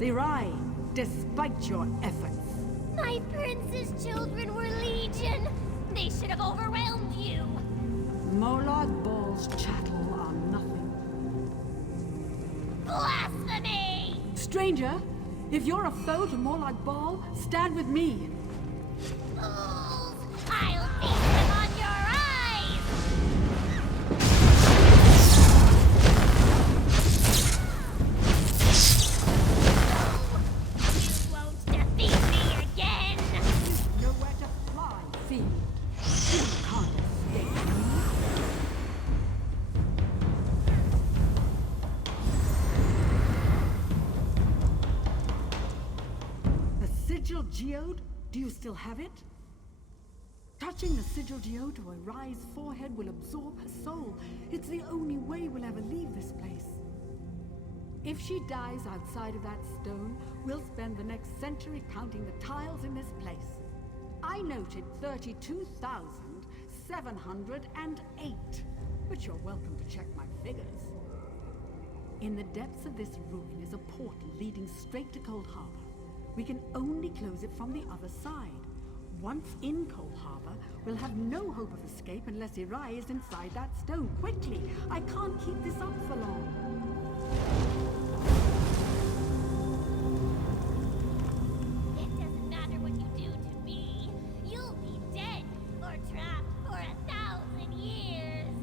Irai, despite your efforts. My prince's children were legion. They should have overwhelmed you. Molag Baal's chattel are nothing. Blasphemy! Stranger, if you're a foe to Molag Baal, stand with me. Fools! I'll feast them on your eyes! You won't defeat me again! Nowhere to fly, fiend. You can't escape me. The sigil geode? Do you still have it? Touching the sigil geode to Irai's forehead will absorb her soul. It's the only way we'll ever leave this place. If she dies outside of that stone, we'll spend the next century counting the tiles in this place. I noted 32,708, but you're welcome to check my figures. In the depths of this ruin is a portal leading straight to Cold Harbor. We can only close it from the other side. Once in Cold Harbor, we'll have no hope of escape unless Irai is inside that stone. Quickly! I can't keep this up for long. It doesn't matter what you do to me. You'll be dead or trapped for 1,000 years.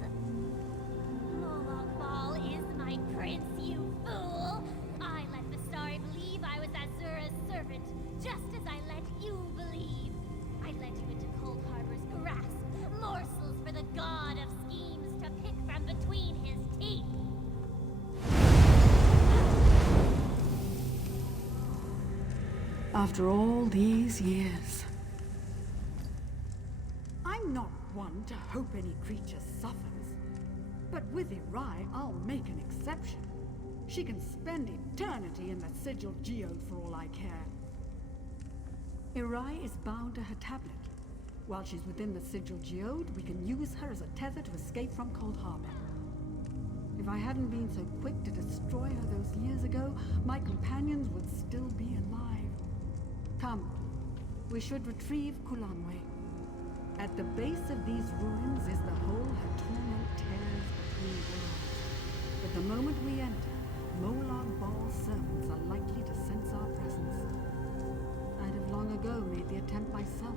Molag Bal is my prince, you fool. I let the Stari believe I was Azura's servant, just as I let you believe. I led you into Cold Harbor's grasp, morsels for the god of schemes to pick from between his teeth. After all these years, I'm not one to hope any creature suffers. But with Irai, I'll make an exception. She can spend eternity in the sigil geode for all I care. Irai is bound to her tablet. While she's within the sigil geode, we can use her as a tether to escape from Cold Harbor. If I hadn't been so quick to destroy her those years ago, my companions would still be alive. Come, we should retrieve Kulanwe. At the base of these ruins is the hole her torment tears between worlds. But the moment we enter, Molag Baal's servants are likely to sense our presence. I'd have long ago made the attempt myself,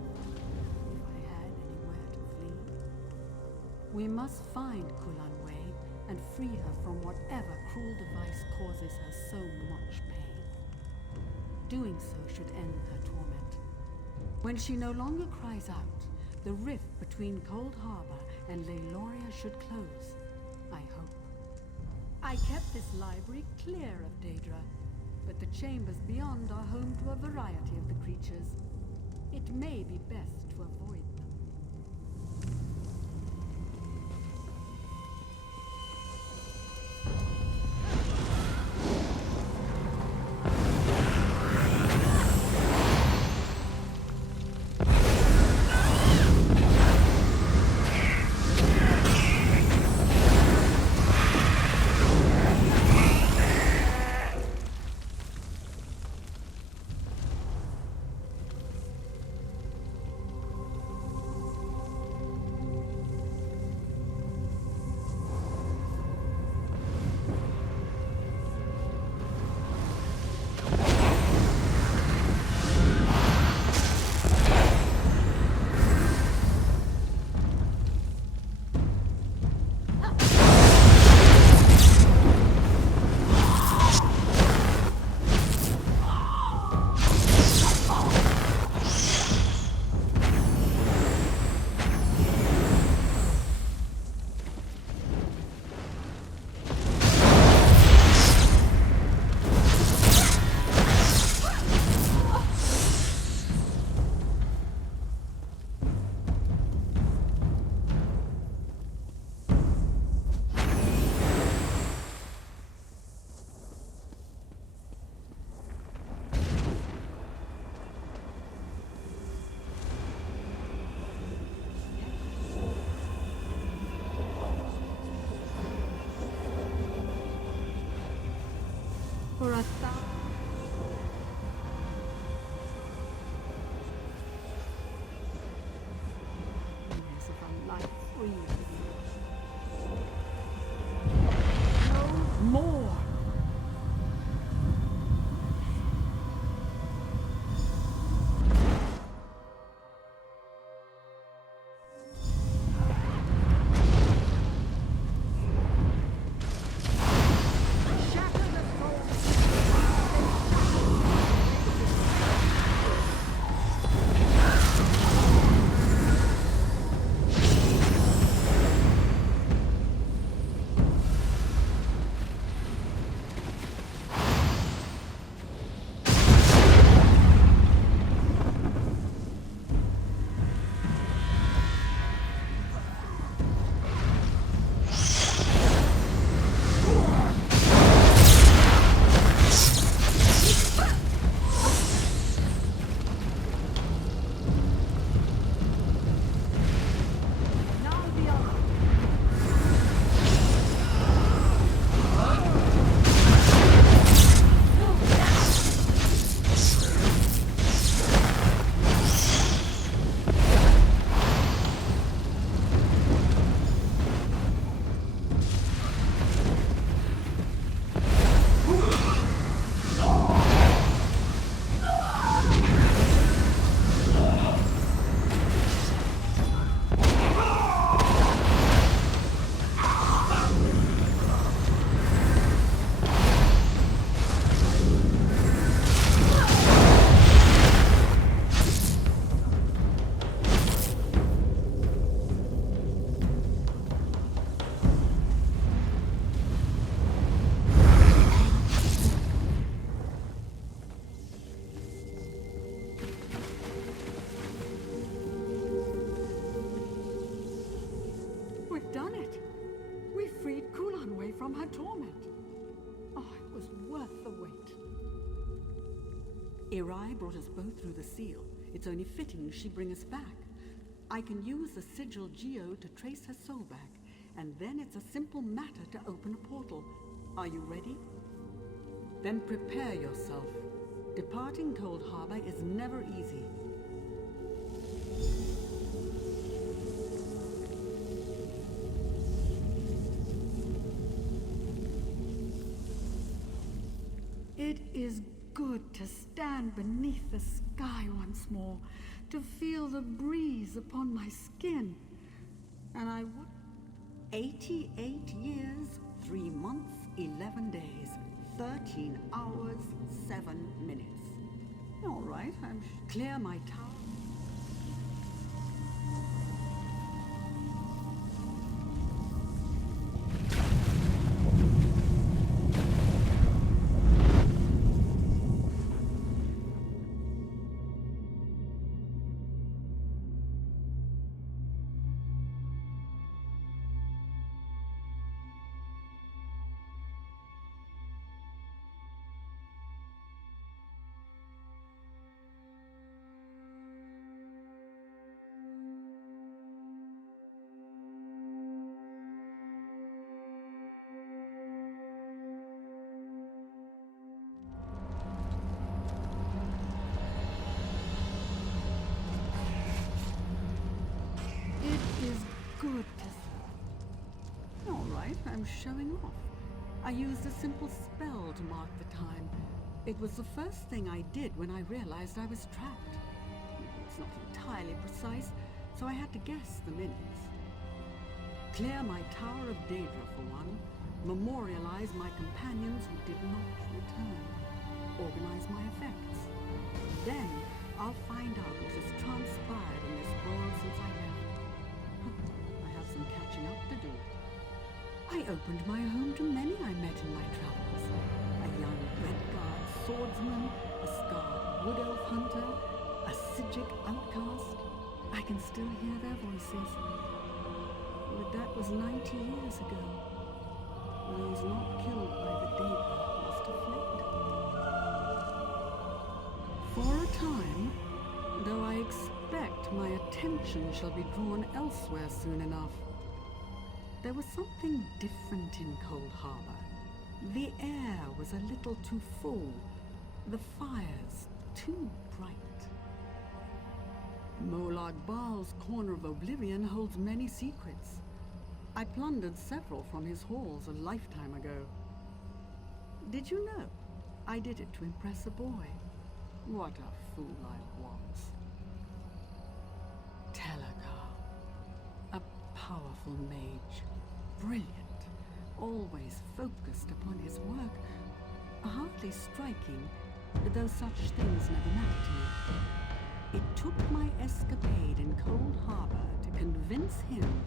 if I had anywhere to flee. We must find Kulanwe and free her from whatever cruel device causes her so much pain. Doing so should end her torment. When she no longer cries out, the rift between Cold Harbor and Leiloria should close, I hope. I kept this library clear of Daedra, but the chambers beyond are home to a variety of the creatures. It may be best to avoid them. from her torment. Oh, it was worth the wait. Irai brought us both through the seal. It's only fitting she bring us back. I can use the sigil geode to trace her soul back, and then it's a simple matter to open a portal. Are you ready? Then prepare yourself. Departing Cold Harbor is never easy. It is good to stand beneath the sky once more, to feel the breeze upon my skin. And I would... 88 years, 3 months, 11 days, 13 hours, 7 minutes. All right, I'm clear my tower. Good to see. All right, I'm showing off. I used a simple spell to mark the time. It was the first thing I did when I realized I was trapped. It's not entirely precise, so I had to guess the minutes. Clear my Tower of Daedra for one. Memorialize my companions who did not return. Organize my effects. Then I'll find out what has transpired in this world since I left. Some catching up to do. I opened my home to many I met in my travels. A young red-guard swordsman, a scarred wood elf hunter, a Sijic outcast. I can still hear their voices. But that was 90 years ago. Those not killed by the Daedra must have fled. For a time, though I expect my attention shall be drawn elsewhere soon enough. There was something different in Cold Harbor. The air was a little too full, the fires too bright. Molag Bal's Corner of Oblivion holds many secrets. I plundered several from his halls a lifetime ago. Did you know? I did it to impress a boy. What a fool I was. Telekar, a powerful mage, brilliant, always focused upon his work, hardly striking, though such things never mattered to me. It took my escapade in Cold Harbor to convince him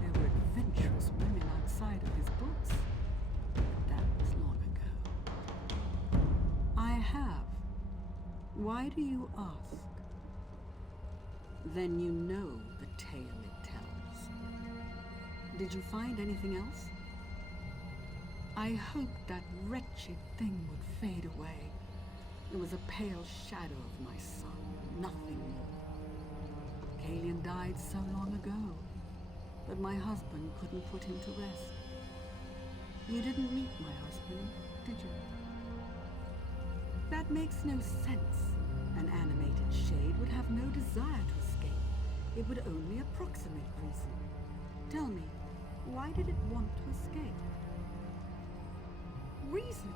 there were adventurous women outside of his books. But that was long ago. I have. Why do you ask? Then you know the tale it tells. Did you find anything else? I hoped that wretched thing would fade away. It was a pale shadow of my son, nothing more. Kalian died so long ago, but my husband couldn't put him to rest. You didn't meet my husband, did you? That makes no sense. An animated shade would have no desire to escape. It would only approximate reason. Tell me, why did it want to escape? Reason,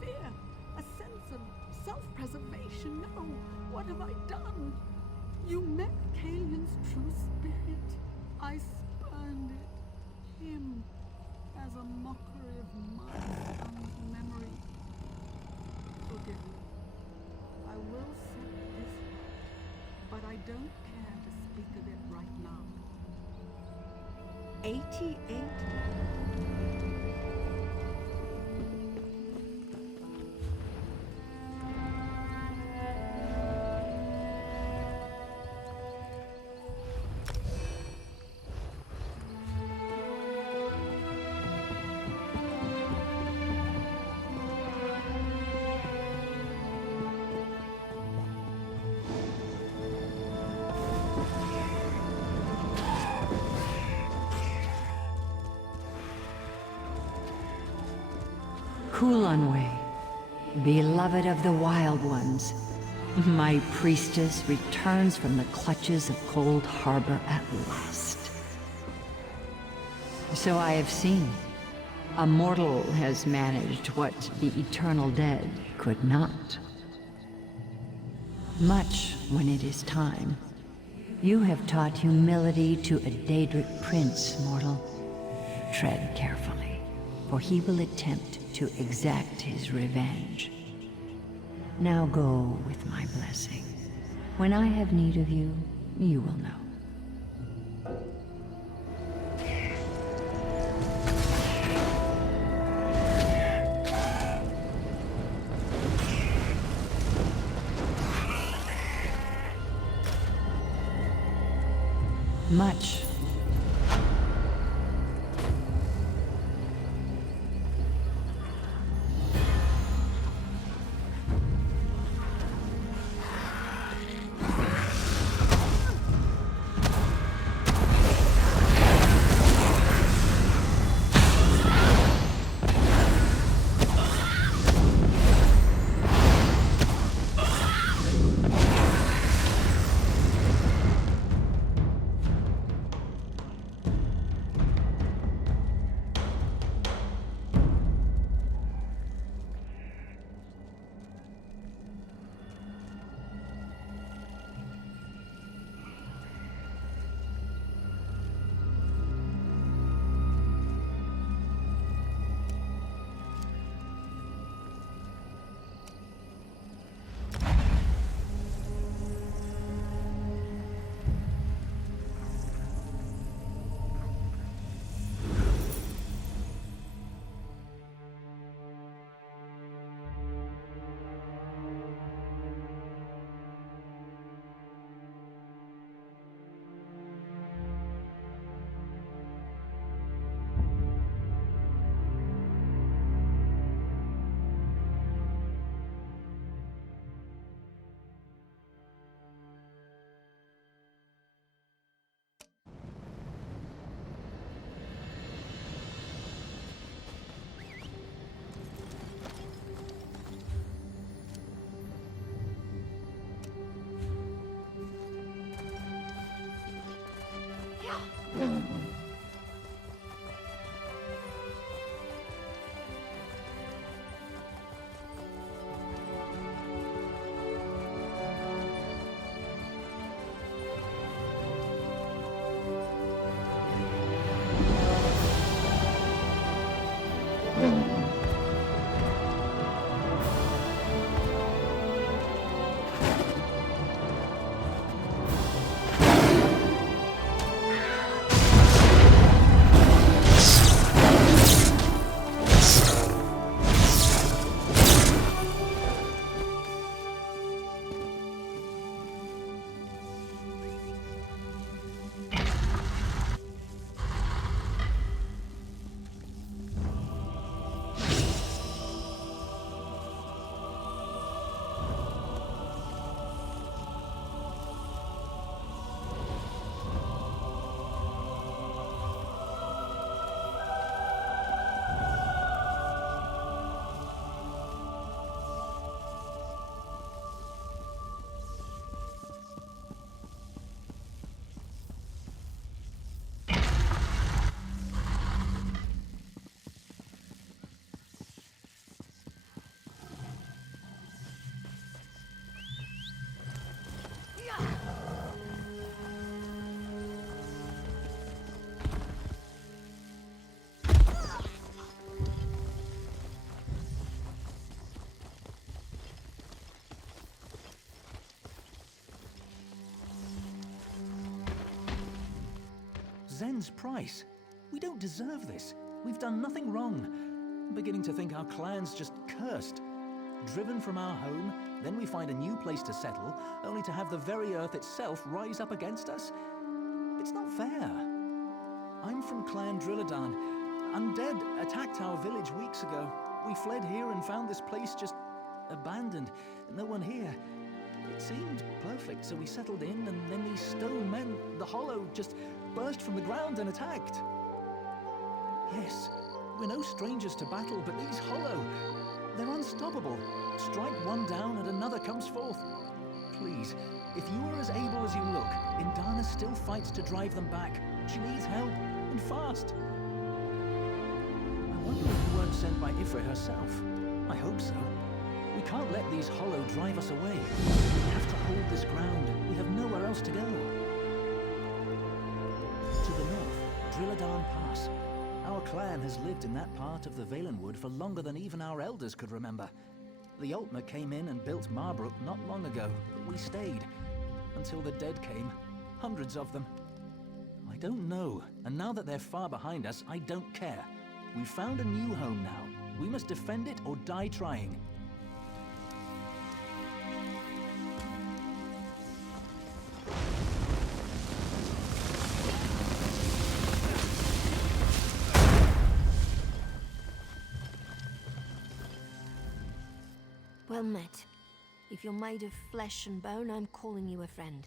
fear, a sense of self-preservation. No, what have I done? You met Kalian's true spirit. I spurned it, him, as a mockery of my son's memory. Forgive me. I will set this right, but I don't care to speak of it right now. 88 Kulanway, beloved of the Wild Ones, my priestess returns from the clutches of Cold Harbor at last. So I have seen. A mortal has managed what the eternal dead could not. Much when it is time. You have taught humility to a Daedric prince, mortal. Tread carefully, for he will attempt to exact his revenge. Now go with my blessing. When I have need of you, you will know. Much. Zen's price. We don't deserve this. We've done nothing wrong. I'm beginning to think our clan's just cursed. Driven from our home, then we find a new place to settle, only to have the very earth itself rise up against us? It's not fair. I'm from Clan Driladan. Undead attacked our village weeks ago. We fled here and found this place just abandoned. No one here. It seemed perfect, so we settled in, and then these stone men, the Hollow, just burst from the ground and attacked. Yes, We're no strangers to battle, but these hollow, they're unstoppable. Strike one down and another comes forth. Please, if you are as able as you look, Indana still fights to drive them back. She needs help, and fast. I wonder if you weren't sent by Ifrit herself. I hope so. We can't let these hollow drive us away. We have to hold this ground. We have nowhere else to go. To the north, Driladan Pass. Our clan has lived in that part of the Valenwood for longer than even our elders could remember. The Ultima came in and built Marbrook not long ago, but we stayed. Until the dead came. Hundreds of them. I don't know, and now that they're far behind us, I don't care. We've found a new home now. We must defend it or die trying. Well met. If you're made of flesh and bone, I'm calling you a friend.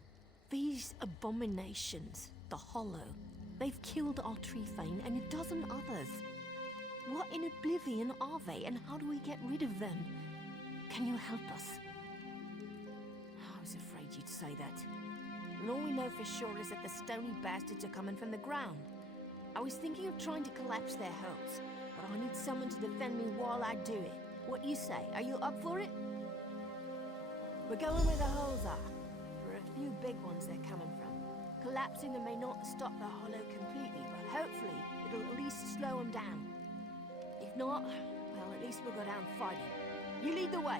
These abominations, the Hollow, they've killed our Treefane and a dozen others. What in oblivion are they, and how do we get rid of them? Can you help us? I was afraid you'd say that. And all we know for sure is that the stony bastards are coming from the ground. I was thinking of trying to collapse their hulls, but I need someone to defend me while I do it. What you say? Are you up for it? We're going where the holes are. There are a few big ones they're coming from. Collapsing them may not stop the Hollow completely, but hopefully it'll at least slow them down. If not, well, at least we'll go down fighting. You lead the way.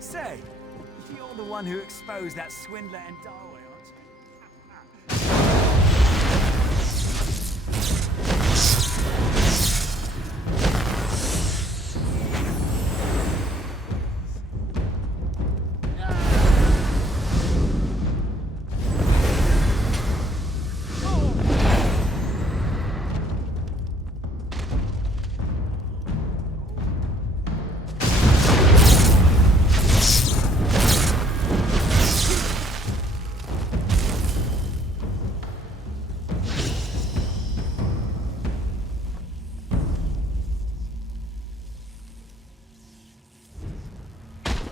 Say, you're the one who exposed that swindler and Darwin, aren't you?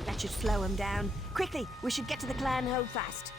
That should slow him down. Quickly, we should get to the clan hold fast.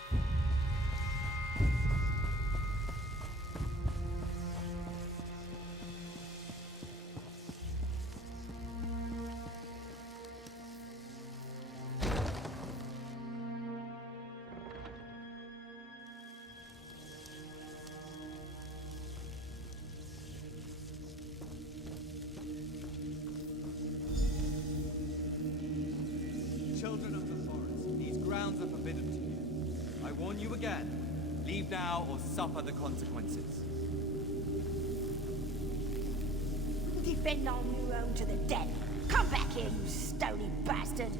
grounds are forbidden to you. I warn you again. Leave now or suffer the consequences. Defend our new home to the death. Come back here, you stony bastard!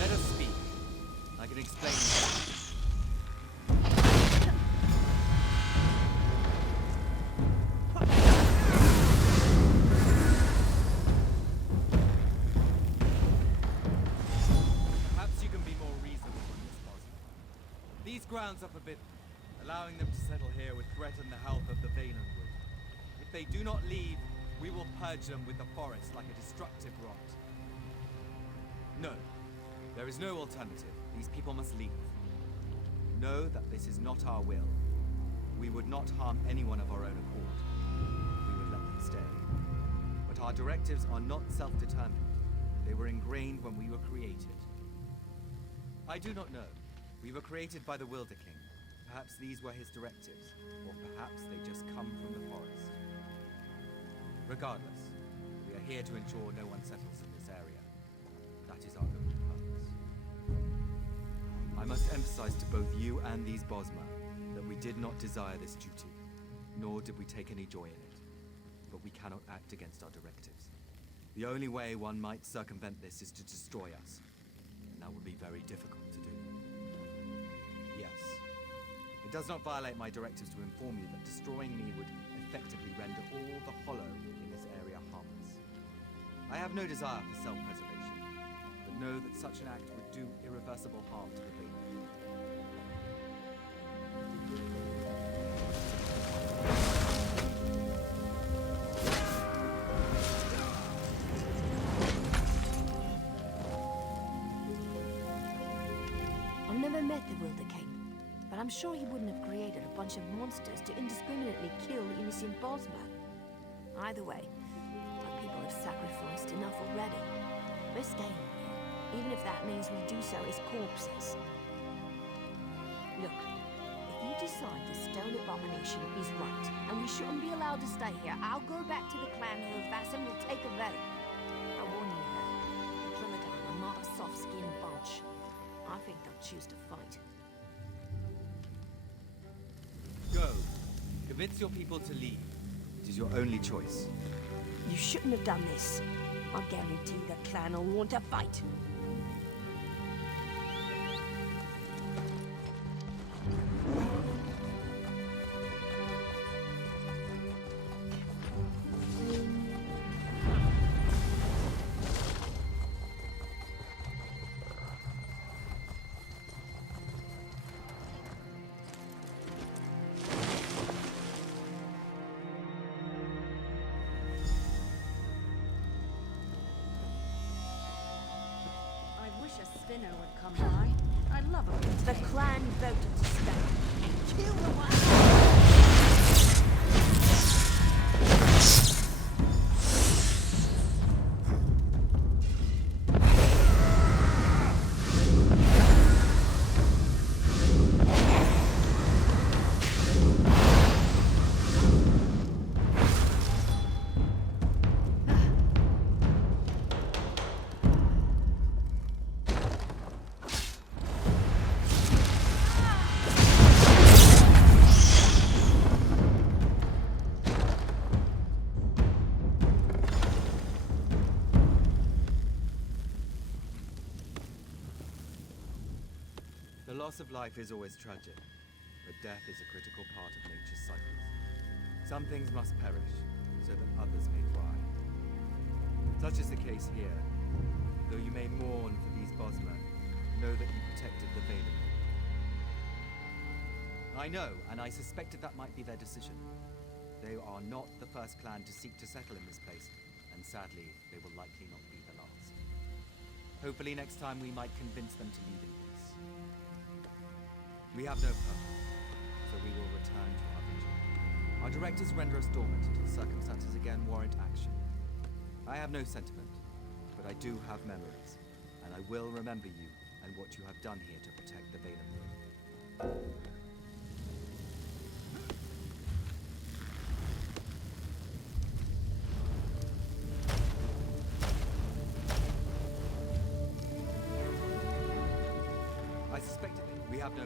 Let us speak. I can explain. Perhaps you can be more reasonable in this Bosnia. These grounds are forbidden. Allowing them to settle here would threaten the health of the Valenwood. If they do not leave, we will purge them with the forest like a destructive rot. No. There is no alternative. These people must leave. Know that this is not our will. We would not harm anyone of our own accord. We would let them stay. But our directives are not self-determined. They were ingrained when we were created. I do not know. We were created by the Wilder King. Perhaps these were his directives, or perhaps they just come from the forest. Regardless, we are here to ensure no one settles in this area. That is our only purpose. I must emphasize to both you and these Bosma that we did not desire this duty, nor did we take any joy in it. But we cannot act against our directives. The only way one might circumvent this is to destroy us, and that would be very difficult to do. Yes, it does not violate my directives to inform you that destroying me would effectively render all the hollow in this area harmless. I have no desire for self-preservation, but know that such an act would do irreversible harm to the Valenwood. I've never met the Wilder King, but I'm sure he wouldn't have created a bunch of monsters to indiscriminately kill innocent Bosma. Either way, my people have sacrificed enough already. We're staying here, even if that means we do so as corpses. Look, if you decide the stone abomination is right, and we shouldn't be allowed to stay here, I'll go back to the clan Hurvass and we'll take a vote. I warn you though, the Driladan are not a soft-skinned bunch. I think they'll choose to fight. Go. Convince your people to leave. It is your only choice. You shouldn't have done this. I guarantee the clan will want to fight. Spinner would come by. I'd love a The clan voted to stay and kill the one. The loss of life is always tragic, but death is a critical part of nature's cycles. Some things must perish, so that others may thrive. Such is the case here. Though you may mourn for these Bosma, know that you protected the Valenwood. I know, and I suspected that might be their decision. They are not the first clan to seek to settle in this place, and sadly, they will likely not be the last. Hopefully next time we might convince them to leave in peace. We have no purpose, so we will return to our vigil. Our directors render us dormant until circumstances again warrant action. I have no sentiment, but I do have memories, and I will remember you and what you have done here to protect the Valen Room. I suspected it. We have no...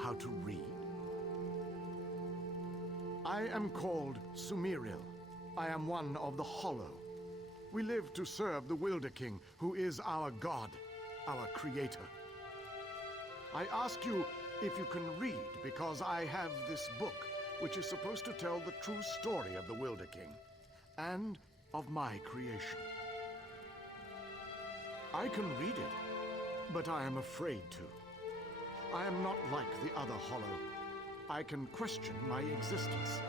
How to read? I am called Tamriel. I am one of the Hollow. We live to serve the Wilder King, who is our god, our creator. I ask you if you can read, because I have this book, which is supposed to tell the true story of the Wilder King, and of my creation. I can read it, but I am afraid to. I am not like the other Hollow. I can question my existence.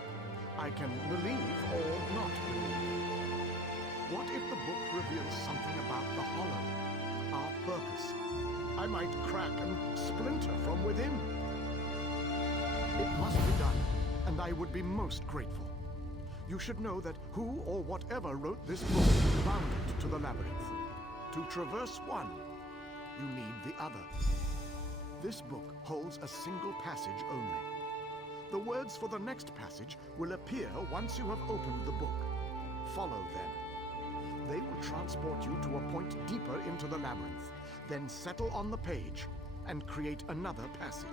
I can believe or not believe. What if the book reveals something about the Hollow, our purpose? I might crack and splinter from within. It must be done, and I would be most grateful. You should know that who or whatever wrote this book bound it to the Labyrinth. To traverse one, you need the other. This book holds a single passage only. The words for the next passage will appear once you have opened the book. Follow them. They will transport you to a point deeper into the labyrinth, then settle on the page and create another passage.